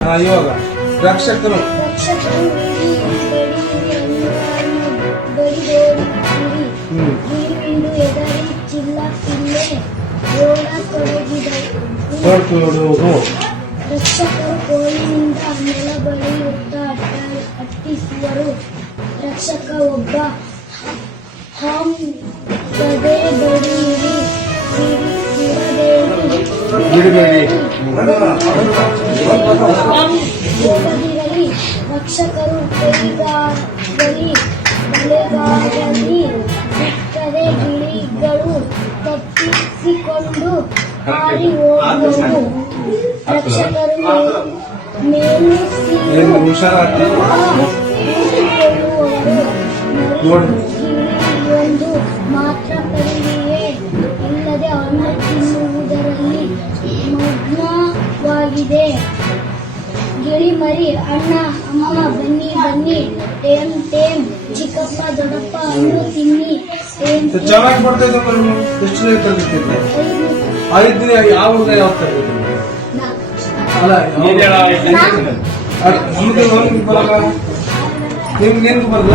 ಇವಾಗ ರಕ್ಷಕರು ರಕ್ಷಕರು ಕೋಲಿನಿಂದ ನೆಲ ಬಳಿಯುತ್ತಾ ಅಟ್ಟಿಸುವರು. ರಕ್ಷಕ ಒಬ್ಬ ಪದೇ ಬಡಿಯಿರಿ ಹೋಗದಿರಲಿ. ರಕ್ಷಕರು ಕೈಗಾಗಲಿ ಬಲೆಗಾಗಲಿ ಬಿಟ್ಟರೆ ಗಿಳಿಗಳು ತಪ್ಪಿಸಿಕೊಂಡು ಹಾರಿ ಹೋಗುವರು. ರಕ್ಷಕರು ಗಿಳಿಯೊಂದು ಮಾತ್ರ ಕರುಳಿಗೆ ಇಲ್ಲದೆ ಅನ್ನ ತಿನ್ನುವುದರಲ್ಲಿ ಮಗ್ನವಾಗಿದೆ. ಗಿಳಿ ಮರಿ ಅಣ್ಣ ಅಮ್ಮ ಬನ್ನಿ ಬನ್ನಿ, ಟೇಮ್ ಟೇಮ್ ಚಿಕ್ಕಪ್ಪ ದೊಡ್ಡಪ್ಪ ಹಣ್ಣು ತಿನ್ನಿ. ಚೆನ್ನಾಗಿ ಬರ್ತಾ ಇದ್ದಾರೆ. ಎಷ್ಟು ಐದು ದಿನ ಯಾವ ಯಾವತ್ತ ಅಲ್ಲ ನಿಮ್ಗೇನು ಬರಲ್ಲ.